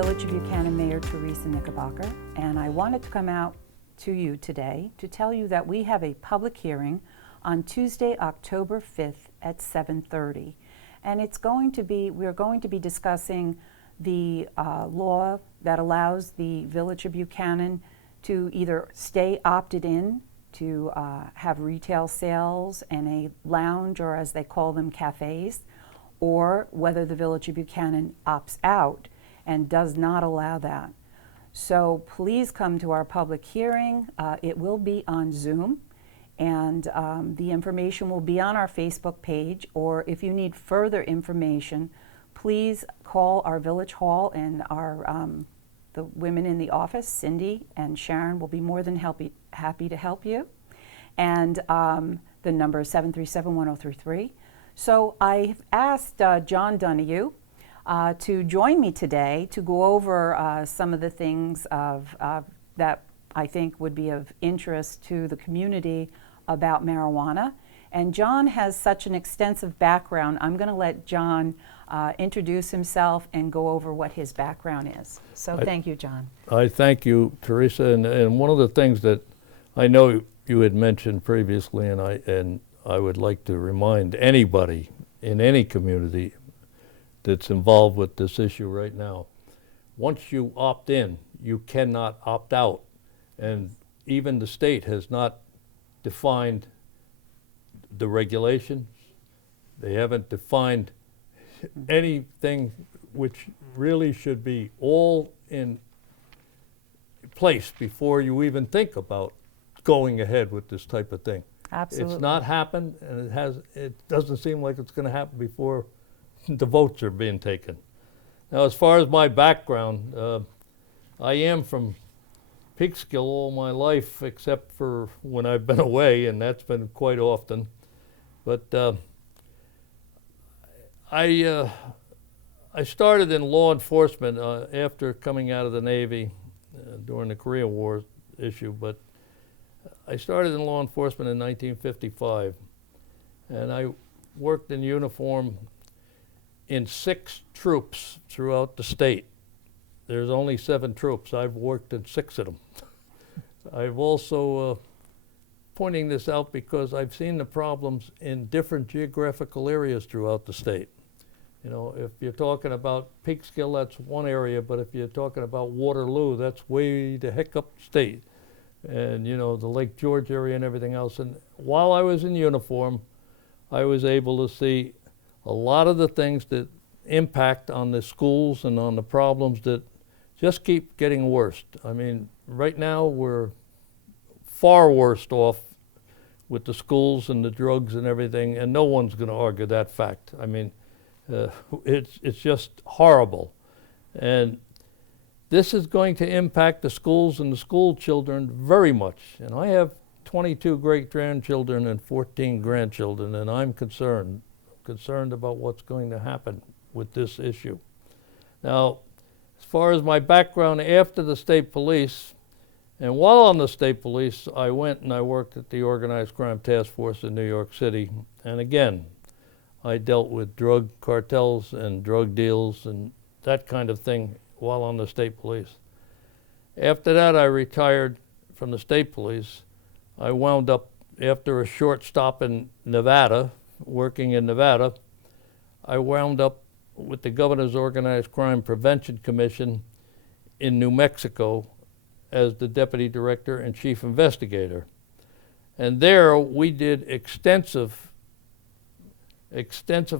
Village of Buchanan Mayor Teresa Knickerbocker, and I wanted to come out to you today to tell you that we have a public hearing on Tuesday, October 5th at 7:30. And we're going to be discussing the law that allows the Village of Buchanan to either stay opted in to have retail sales and a lounge, or as they call them, cafes, or whether the Village of Buchanan opts out and does not allow that. So please come to our public hearing. It will be on Zoom, and the information will be on our Facebook page, or if you need further information, please call our Village Hall, and the women in the office, Cindy and Sharon, will be more than happy to help you. And the number is 737-1033. So I've asked John Donahue to join me today to go over some of the things that I think would be of interest to the community about marijuana. And John has such an extensive background. I'm going to let John introduce himself and go over what his background is. So thank you, John. I thank you, Teresa. And one of the things that I know you had mentioned previously, and I would like to remind anybody in any community that's involved with this issue right now, once you opt in, you cannot opt out. And even the state has not defined the regulation. They haven't defined anything which really should be all in place before you even think about going ahead with this type of thing. Absolutely. It's not happened, and it doesn't seem like it's going to happen before the votes are being taken. Now, as far as my background, I am from Peekskill all my life, except for when I've been away, and that's been quite often. But I started in law enforcement after coming out of the Navy during the Korea War issue, but I started in law enforcement in 1955, and I worked in uniform in 6 troops throughout the state. There's only 7 troops. I've worked in 6 of them. I've also, pointing this out because I've seen the problems in different geographical areas throughout the state. You know, if you're talking about Peekskill, that's one area, but if you're talking about Waterloo, that's way the heck upstate. And you know, the Lake George area and everything else. And while I was in uniform, I was able to see a lot of the things that impact on the schools and on the problems that just keep getting worse. I mean, right now we're far worse off with the schools and the drugs and everything, and no one's going to argue that fact. I mean, it's just horrible. And this is going to impact the schools and the school children very much. And I have 22 great-grandchildren and 14 grandchildren, and I'm concerned about what's going to happen with this issue. Now, as far as my background after the state police, and while on the state police, I went and I worked at the Organized Crime Task Force in New York City. And again, I dealt with drug cartels and drug deals and that kind of thing while on the state police. After that, I retired from the state police. I wound up, after a short stop in Nevada, working in Nevada, I wound up with the Governor's Organized Crime Prevention Commission in New Mexico as the Deputy Director and Chief Investigator. And there we did extensive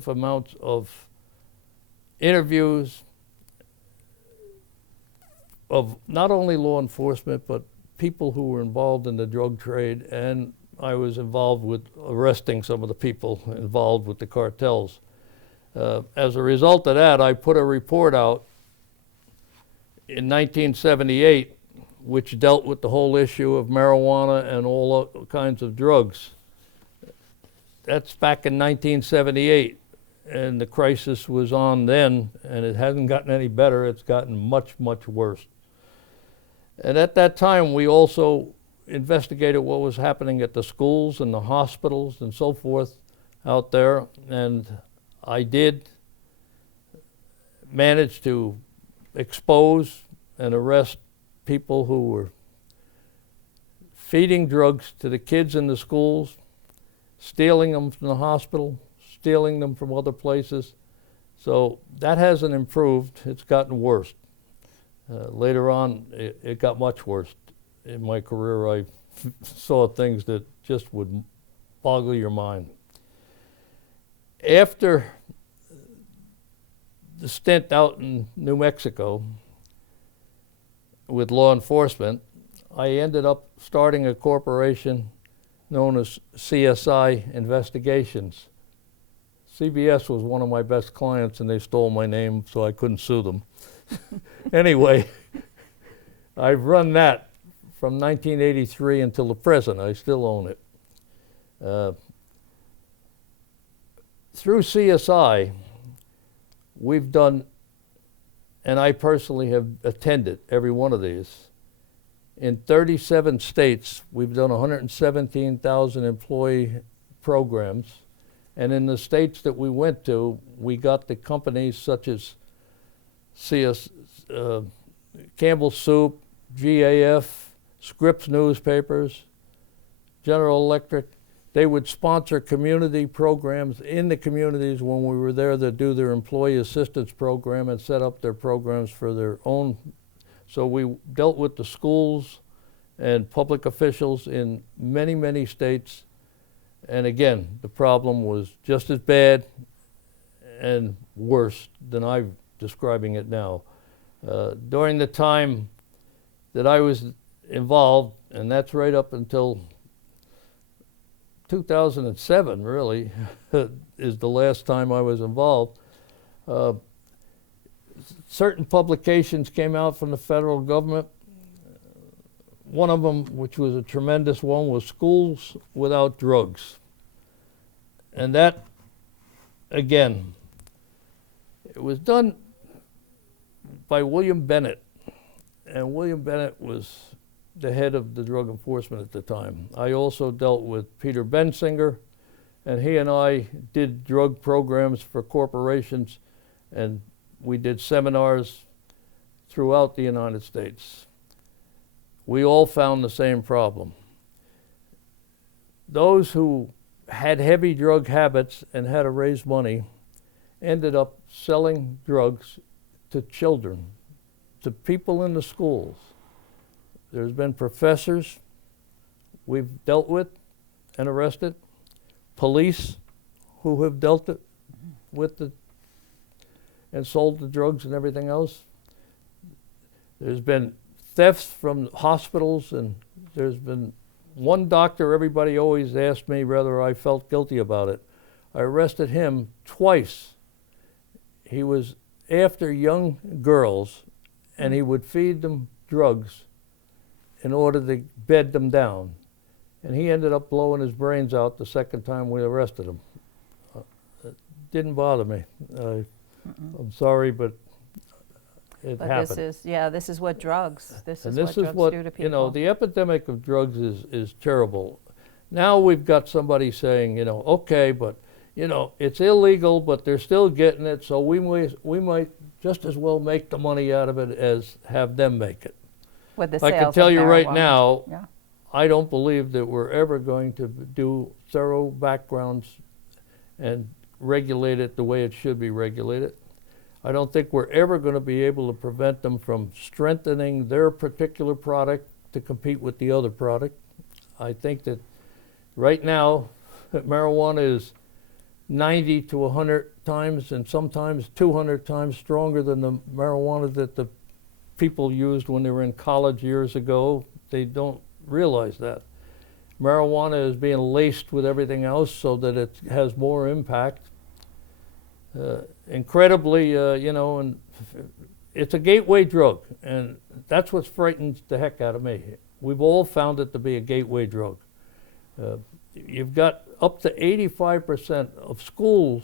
amounts of interviews of not only law enforcement, but people who were involved in the drug trade, and I was involved with arresting some of the people involved with the cartels. As a result of that, I put a report out in 1978 which dealt with the whole issue of marijuana and all kinds of drugs. That's back in 1978, and the crisis was on then, and it hasn't gotten any better. It's gotten much, much worse. And at that time, we also investigated what was happening at the schools and the hospitals and so forth out there, and I did manage to expose and arrest people who were feeding drugs to the kids in the schools, stealing them from the hospital, stealing them from other places. So that hasn't improved. It's gotten worse. Later on, it got much worse. In my career, I saw things that just would boggle your mind. After the stint out in New Mexico with law enforcement, I ended up starting a corporation known as CSI Investigations. CBS was one of my best clients, and they stole my name, so I couldn't sue them. Anyway, I've run that from 1983 until the present. I still own it. Through CSI, we've done, and I personally have attended every one of these. In 37 states, we've done 117,000 employee programs. And in the states that we went to, we got the companies such as Campbell Soup, GAF, Scripps Newspapers, General Electric. They would sponsor community programs in the communities when we were there to do their employee assistance program and set up their programs for their own. So we dealt with the schools and public officials in many, many states. And again, the problem was just as bad and worse than I'm describing it now. During the time that I was involved, and that's right up until 2007 really, is the last time I was involved. Certain publications came out from the federal government. One of them, which was a tremendous one, was Schools Without Drugs. And that, again, it was done by William Bennett. And William Bennett was the head of the drug enforcement at the time. I also dealt with Peter Bensinger, and he and I did drug programs for corporations, and we did seminars throughout the United States. We all found the same problem. Those who had heavy drug habits and had to raise money ended up selling drugs to children, to people in the schools. There's been professors we've dealt with and arrested, police who have dealt it with the and sold the drugs and everything else. There's been thefts from hospitals, and there's been one doctor everybody always asked me whether I felt guilty about it. I arrested him twice. He was after young girls, and he would feed them drugs in order to bed them down. And he ended up blowing his brains out the second time we arrested him. It didn't bother me. I'm sorry, but it happened. This is what drugs, this is what drugs do to people. You know, the epidemic of drugs is terrible. Now we've got somebody saying, you know, okay, but, you know, it's illegal, but they're still getting it, so we might just as well make the money out of it as have them make it. With the I sales can tell of you right marijuana. now, Yeah. I don't believe that we're ever going to do thorough backgrounds and regulate it the way it should be regulated. I don't think we're ever going to be able to prevent them from strengthening their particular product to compete with the other product. I think that right now, marijuana is 90 to 100 times and sometimes 200 times stronger than the marijuana that the people used when they were in college years ago. They don't realize that. Marijuana is being laced with everything else so that it has more impact. Incredibly, you know, and it's a gateway drug, and that's what frightens the heck out of me. We've all found it to be a gateway drug. You've got up to 85% of schools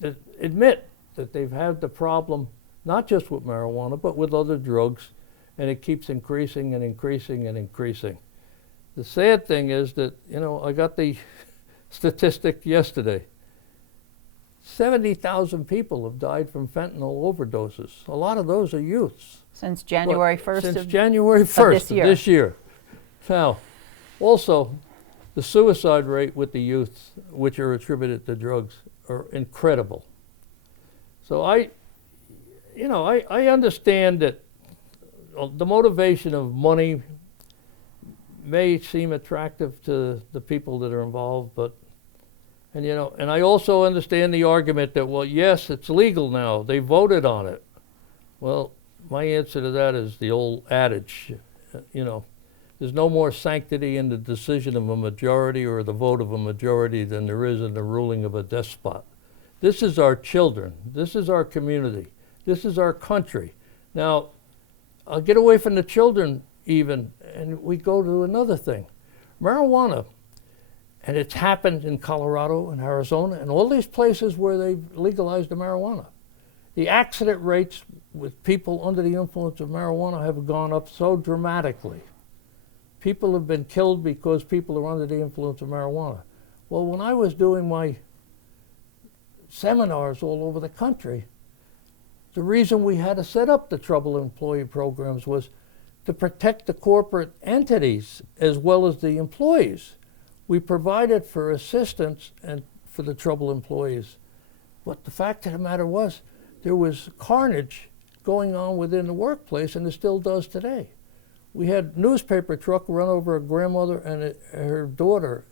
that admit that they've had the problem, not just with marijuana, but with other drugs, and it keeps increasing and increasing and increasing. The sad thing is that, you know, I got the statistic yesterday. 70,000 people have died from fentanyl overdoses. A lot of those are youths. Since January 1st Since of January 1st this year. this year. Now, also, the suicide rate with the youths, which are attributed to drugs, are incredible. So I understand that the motivation of money may seem attractive to the people that are involved, and I also understand the argument that, well, yes, it's legal now. They voted on it. Well, my answer to that is the old adage, there's no more sanctity in the decision of a majority or the vote of a majority than there is in the ruling of a despot. This is our children. This is our community. This is our country. Now, I'll get away from the children even, and we go to another thing. Marijuana, and it's happened in Colorado and Arizona and all these places where they've legalized the marijuana. The accident rates with people under the influence of marijuana have gone up so dramatically. People have been killed because people are under the influence of marijuana. Well, when I was doing my seminars all over the country, the reason we had to set up the troubled employee programs was to protect the corporate entities as well as the employees. We provided for assistance and for the troubled employees. But the fact of the matter was, there was carnage going on within the workplace, and it still does today. We had a newspaper truck run over a grandmother and her daughter.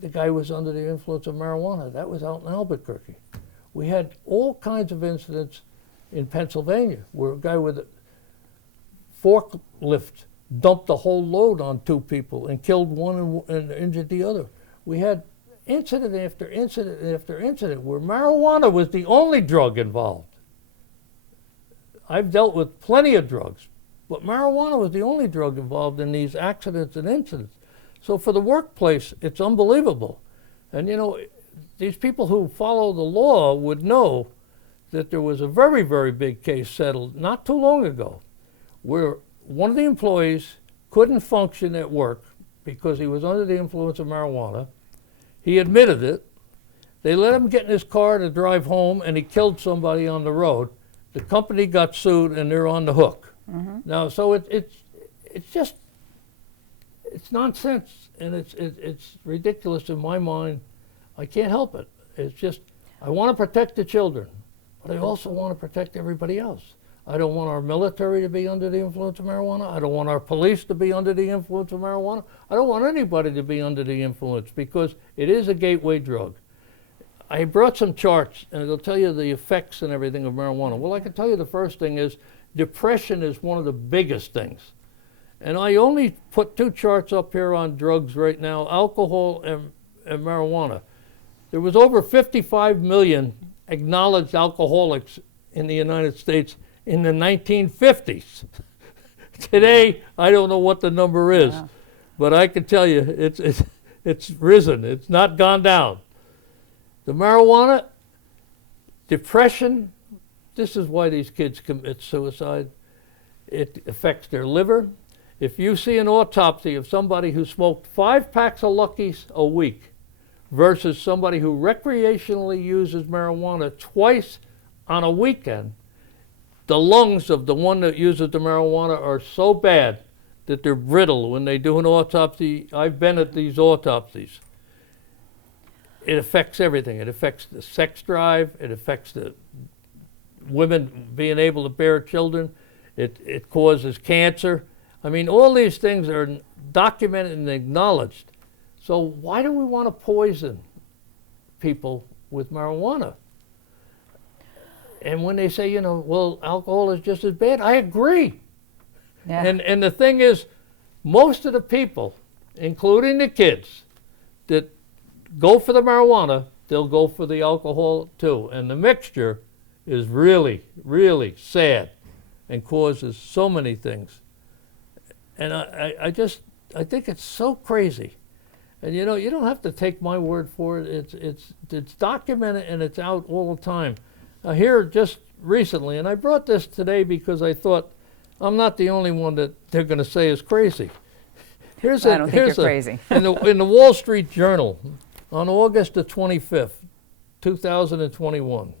The guy was under the influence of marijuana. That was out in Albuquerque. We had all kinds of incidents in Pennsylvania where a guy with a forklift dumped the whole load on two people and killed one and injured the other. We had incident after incident after incident where marijuana was the only drug involved. I've dealt with plenty of drugs, but marijuana was the only drug involved in these accidents and incidents. So for the workplace, it's unbelievable. And these people who follow the law would know that there was a very, very big case settled not too long ago where one of the employees couldn't function at work because he was under the influence of marijuana. He admitted it. They let him get in his car to drive home, and he killed somebody on the road. The company got sued, and they're on the hook. Mm-hmm. Now, so it's nonsense, and it's ridiculous in my mind. I can't help it. It's just, I want to protect the children, but I also want to protect everybody else. I don't want our military to be under the influence of marijuana. I don't want our police to be under the influence of marijuana. I don't want anybody to be under the influence because it is a gateway drug. I brought some charts, and it'll tell you the effects and everything of marijuana. Well, I can tell you the first thing is depression is one of the biggest things. And I only put two charts up here on drugs right now, alcohol and marijuana. There was over 55 million acknowledged alcoholics in the United States in the 1950s. Today, I don't know what the number is, but I can tell you it's risen. It's not gone down. The marijuana, depression, this is why these kids commit suicide. It affects their liver. If you see an autopsy of somebody who smoked 5 packs of Luckies a week versus somebody who recreationally uses marijuana twice on a weekend, the lungs of the one that uses the marijuana are so bad that they're brittle when they do an autopsy. I've been at these autopsies. It affects everything. It affects the sex drive. It affects the women being able to bear children. It causes cancer. I mean, all these things are documented and acknowledged. So why do we want to poison people with marijuana? And when they say, well, alcohol is just as bad, I agree. Yeah. And the thing is, most of the people, including the kids, that go for the marijuana, they'll go for the alcohol too. And the mixture is really, really sad and causes so many things. And I think it's so crazy. And you don't have to take my word for it. It's documented and it's out all the time. Here just recently, and I brought this today because I thought I'm not the only one that they're going to say is crazy. I don't think you're crazy. in the Wall Street Journal on August the 25th, 2021.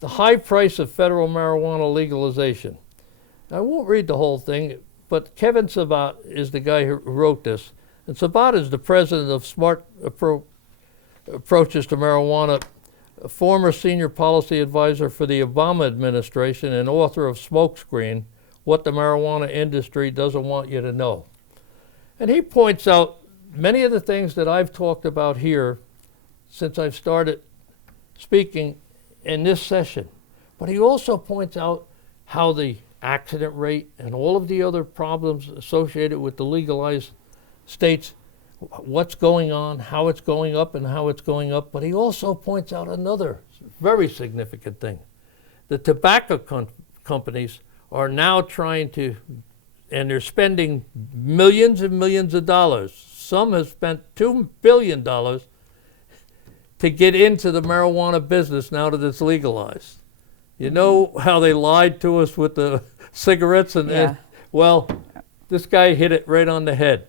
The high price of federal marijuana legalization. I won't read the whole thing, but Kevin Sabat is the guy who wrote this. And Sabat is the president of Smart Approaches to Marijuana, a former senior policy advisor for the Obama administration and author of Smokescreen, What the Marijuana Industry Doesn't Want You to Know. And he points out many of the things that I've talked about here since I've started speaking in this session. But he also points out how the accident rate and all of the other problems associated with the legalized states, what's going on, how it's going up and how it's going up. But he also points out another very significant thing. The tobacco companies are now trying to, and they're spending millions and millions of dollars. Some have spent $2 billion to get into the marijuana business now that it's legalized. You know how they lied to us with the cigarettes and well, this guy hit it right on the head.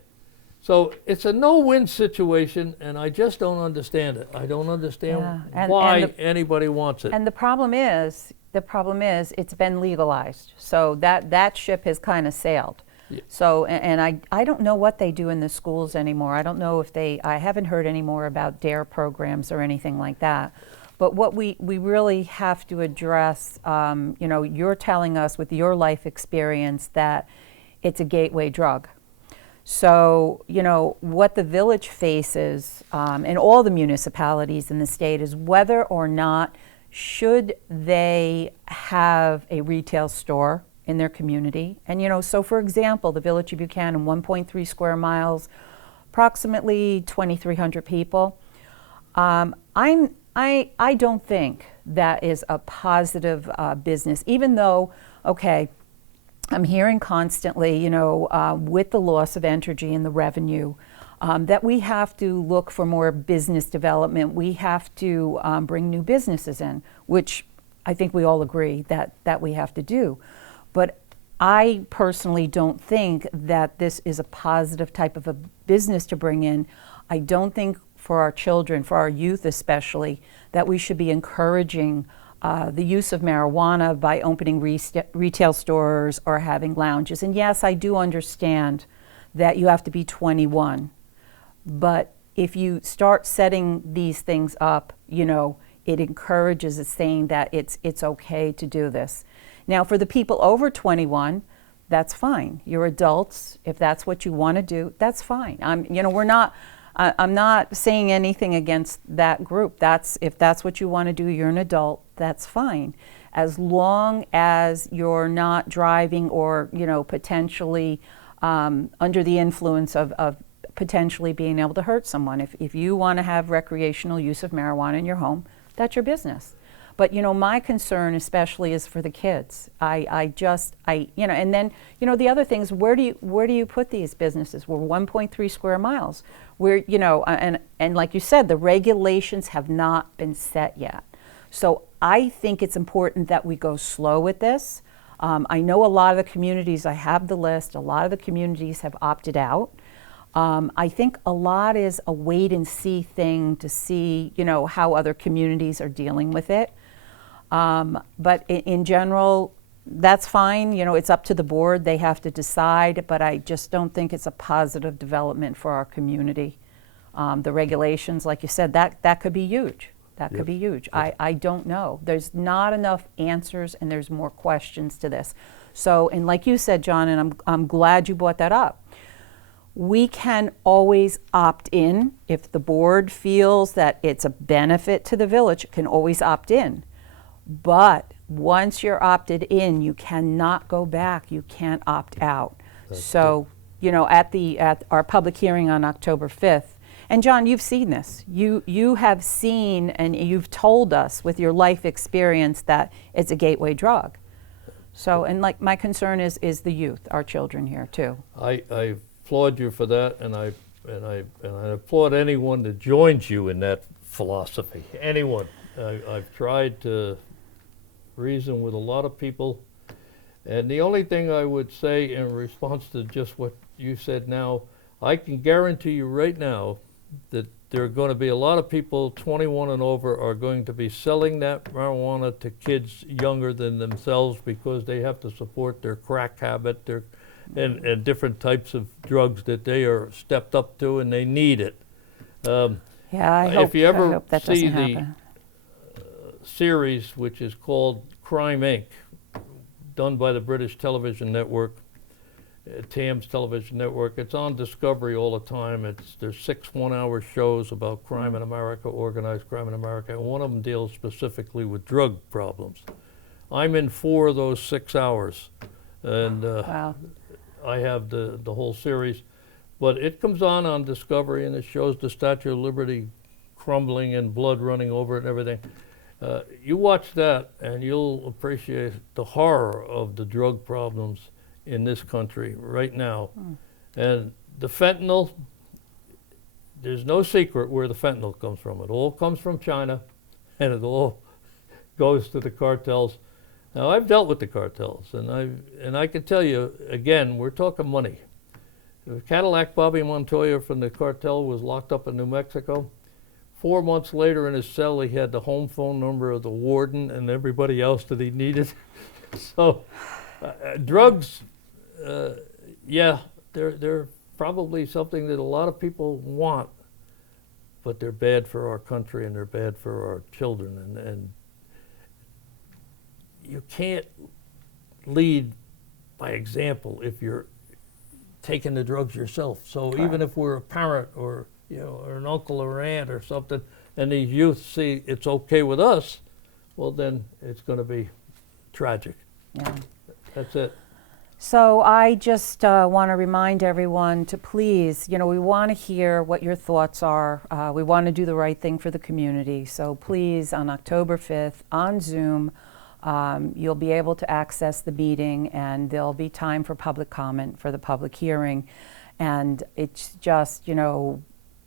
So it's a no-win situation, and I just don't understand it. I don't understand why anybody wants it. And the problem is it's been legalized. So that ship has kind of sailed. Yeah. So, and I don't know what they do in the schools anymore. I don't know if I haven't heard any more about DARE programs or anything like that. But what we really have to address, you're telling us with your life experience that it's a gateway drug. So, what the village faces and all the municipalities in the state is whether or not should they have a retail store in their community. And, so for example, the village of Buchanan, 1.3 square miles, approximately 2,300 people. I don't think that is a positive business, even though, okay, I'm hearing constantly, with the loss of energy and the revenue, that we have to look for more business development. We have to bring new businesses in, which I think we all agree that we have to do. But I personally don't think that this is a positive type of a business to bring in. I don't think for our children, for our youth especially, that we should be encouraging the use of marijuana by opening retail stores or having lounges. And yes, I do understand that you have to be 21. But if you start setting these things up, it encourages it, saying that it's okay to do this. Now, for the people over 21, that's fine. You're adults. If that's what you want to do, that's fine. I'm not saying anything against that group. If that's what you want to do, you're an adult, that's fine. As long as you're not driving or, potentially under the influence of potentially being able to hurt someone. If you want to have recreational use of marijuana in your home, that's your business. But, my concern especially is for the kids. And then, the other things, where do you put these businesses? We're 1.3 square miles. Where, and like you said, the regulations have not been set yet. So I think it's important that we go slow with this. I know a lot of the communities, I have the list, a lot of the communities have opted out. I think a lot is a wait and see thing to see, how other communities are dealing with it. But in general, that's fine. It's up to the board. They have to decide, but I just don't think it's a positive development for our community. The regulations, like you said, that could be huge. That could be huge. I don't know. There's not enough answers and there's more questions to this. So, and like you said, John, and I'm glad you brought that up. We can always opt in. If the board feels that it's a benefit to the village, it can always opt in. But once you're opted in, you cannot go back. You can't opt out. So, at our public hearing on October 5th, and John, you've seen this. You have seen and you've told us with your life experience that it's a gateway drug. So, and like my concern is the youth, our children here too. I applaud you for that, and I applaud anyone that joins you in that philosophy. Anyone. I've tried to reason with a lot of people, and the only thing I would say in response to just what you said now, I can guarantee you right now that there are going to be a lot of people 21 and over are going to be selling that marijuana to kids younger than themselves because they have to support their crack habit, and different types of drugs that they are stepped up to, and they need it. Yeah, I If you ever hope that see doesn't the happen. series, which is called Crime Inc., done by the British television network, TAM's television network. It's on Discovery all the time. There's 6 one-hour shows about crime in America, organized crime in America, and one of them deals specifically with drug problems. I'm in 4 of those 6 hours, and Wow. I have the whole series. But it comes on Discovery, and it shows the Statue of Liberty crumbling and blood running over it and everything. You watch that, and you'll appreciate the horror of the drug problems in this country right now. And the fentanyl, there's no secret where the fentanyl comes from. It all comes from China, and it all goes to the cartels. Now, I've dealt with the cartels, and I can tell you, again, we're talking money. Cadillac Bobby Montoya from the cartel was locked up in New Mexico. 4 months later in his cell, he had the home phone number of the warden and everybody else that he needed. So drugs, yeah, they're probably something that a lot of people want, but they're bad for our country and they're bad for our children. And you can't lead by example if you're taking the drugs yourself. So Correct. Even if we're a parent or or an uncle or aunt or something, and these youth see it's okay with us, well then it's going to be tragic. Yeah. That's it. So I just want to remind everyone to please, we want to hear what your thoughts are. We want to do the right thing for the community. So please, on October 5th, on Zoom, you'll be able to access the meeting, and there'll be time for public comment for the public hearing. And it's just,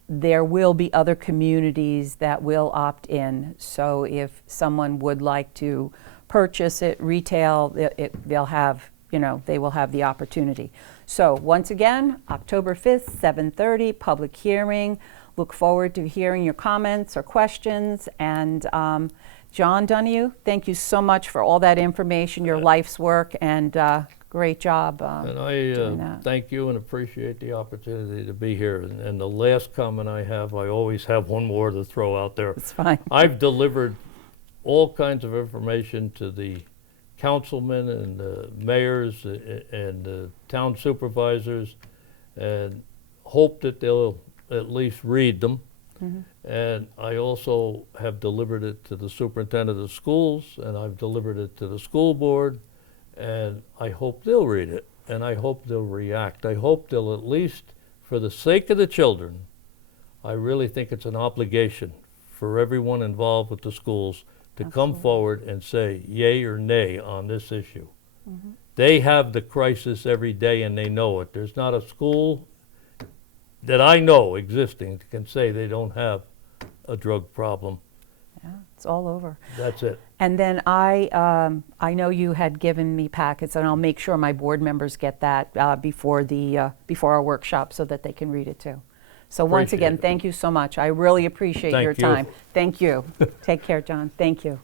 there will be other communities that will opt in. So if someone would like to purchase it retail, they'll have, they will have the opportunity. So once again, October 5th, 7:30, public hearing. Look forward to hearing your comments or questions. And John Donahue, thank you so much for all that information, your life's work, and great job And doing I that. thank you and appreciate the opportunity to be here. And the last comment I always have one more to throw out there. It's fine. I've delivered all kinds of information to the councilmen and the mayors and the town supervisors, and hope that they'll at least read them. Mm-hmm. And I also have delivered it to the superintendent of schools, and I've delivered it to the school board, and I hope they'll read it, and I hope they'll react. I hope they'll, at least for the sake of the children, I really think it's an obligation for everyone involved with the schools to come forward and say yay or nay on this issue. Mm-hmm. They have the crisis every day, and they know it. There's not a school that I know existing that can say they don't have a drug problem. Yeah, it's all over. That's it. And then I know you had given me packets, and I'll make sure my board members get that before our workshop so that they can read it too. So once Appreciate again, it. thank you so much. I really appreciate Thank your you. time. Thank you. Take care, John. Thank you.